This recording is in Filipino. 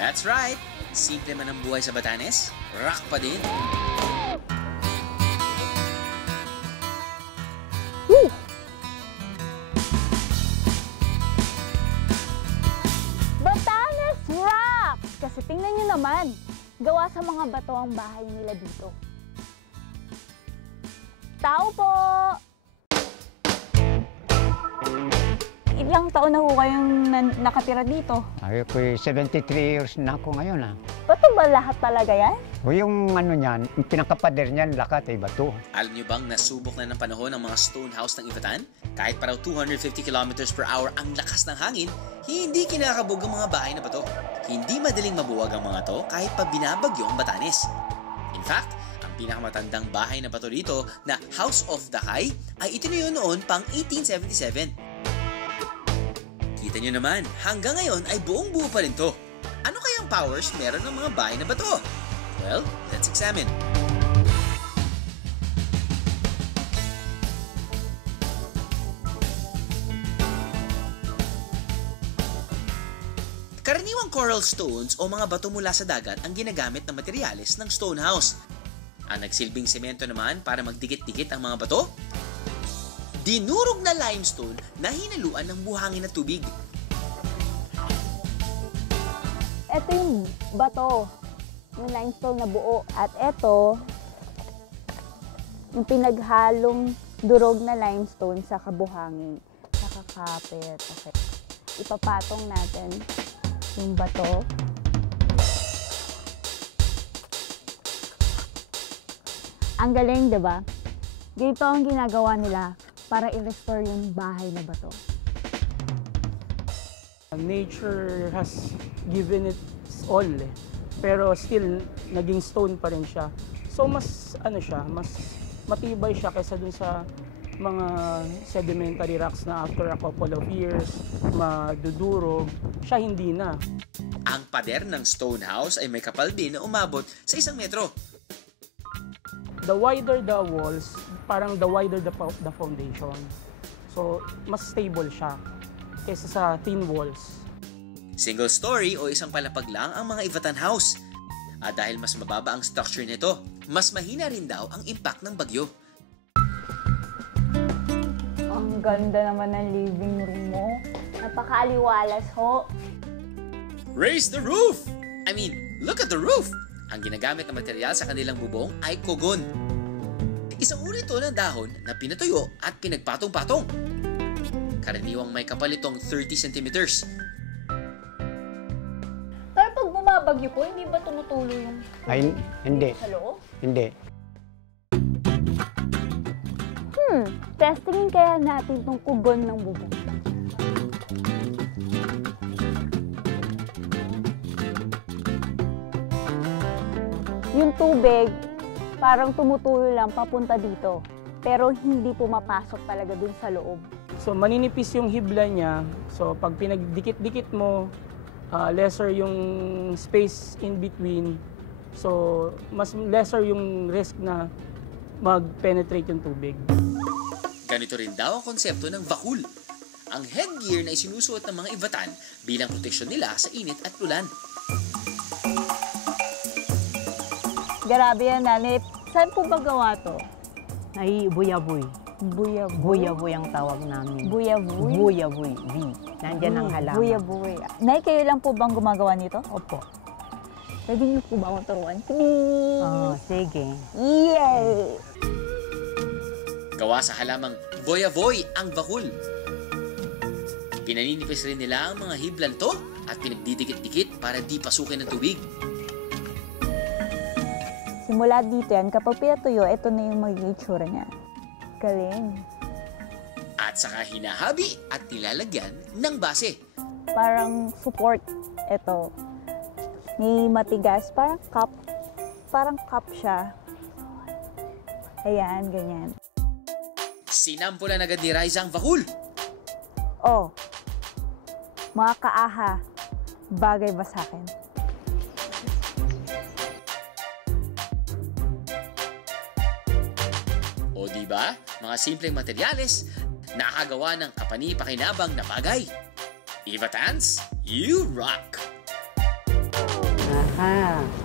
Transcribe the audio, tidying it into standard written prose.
That's right! Simple man ang buhay sa Batanes, rock pa din! Woo! Batanes rock! Kasi tingnan nyo naman, gawa sa mga bato ang bahay nila dito. Tao po! Ilang taon na ho kayong nakatira dito? Ay, ko 73 years na ako ngayon Bato ba lahat talaga yan? O yung ano niyan, yung pinakapader niyan, lakat ay bato. Alam niyo bang nasubok na ng panahon ang mga stone house ng Ivatan? Kahit pa raw 250 kilometers per hour ang lakas ng hangin, hindi kinakabog ang mga bahay na bato. Hindi madaling mabuwag ang mga to kahit pa binabagyo ang Batanes. In fact, ang pinakamatandang bahay na bato dito na House of Dakay ay itinayo noon pang 1877. Kita nyo naman, hanggang ngayon ay buong buo pa rin to. Ano kayang powers meron ng mga bahay na bato? Well, let's examine. Karaniwang coral stones o mga bato mula sa dagat ang ginagamit na materyales ng stone house. Ang nagsilbing semento naman para magdikit-dikit ang mga bato, dinurog na limestone na hinaluan ng buhangin na tubig. Ito yung bato, yung limestone na buo. At ito, yung pinaghalong durog na limestone sa kabuhangin. Nakakapit. Okay. Ipapatong natin yung bato. Ang galing, di ba? Ganito ang ginagawa nila para i-restore yung bahay na bato. Nature has given it all pero still naging stone pa rin siya. So mas mas matibay siya kaysa dun sa mga sedimentary rocks na after a couple of years madudurog, siya hindi na. Ang pader ng stone house ay may kapal din na umabot sa 1 metro. The wider the walls, parang the wider the foundation. So, mas stable siya kaysa sa thin walls. Single story o isang palapag lang ang mga Ivatan house. At dahil mas mababa ang structure nito, mas mahina rin daw ang impact ng bagyo. Ang ganda naman ng living room mo. Napakaaliwalas ho. Raise the roof! I mean, look at the roof! Ang ginagamit na material sa kanilang bubong ay kogon. Isang uri ito ng dahon na pinatuyo at pinagpatong-patong. Karaniwang may kapal itong 30 centimeters. Pero pag bumabagyo po, hindi ba tumutulo yung Ay, hindi. sa loob? Hindi. Testingin kaya natin itong kugon ng bubong. Yung tubig, parang tumutulo lang papunta dito. Pero hindi pumapasok talaga dun sa loob. So maninipis yung hibla niya. So pag pinagdikit-dikit mo, lesser yung space in between. So mas lesser yung risk na mag-penetrate yung tubig. Ganito rin daw ang konsepto ng vakul. Ang headgear na isinusuot ng mga Ivatan bilang proteksyon nila sa init at ulan. Grabe yan, Nanay. Saan po ba gawa to? Ay, buyaboy. Buyaboy? Buyaboy ang tawag namin. Buyaboy? Buyaboy. B. Nandyan ang halaman. Buyaboy. Nay, kayo lang po bang gumagawa nito? Opo. Pwede niyo po ba akong turuan? Oh, sige. Yay! Gawa sa halamang boyavoy ang vakul. Pinaninipis rin nila ang mga hiblan to at pinagdidikit-dikit para di pasukin ng tubig. Simula dito yan, kapag pinatuyo, ito na yung magiging itsura niya. Galing. At saka hinahabi at nilalagyan ng base. Parang support. Ito. May matigas. Parang cup. Parang cup siya. Ayan, ganyan. Sinampulan agad ni Raisa ang vakul. Oh. Mga kaaha. Bagay ba sa akin? O diba, mga simpleng materyales, nakagawa ng kapani-pakinabang na bagay. Ivatans, you rock! Ah,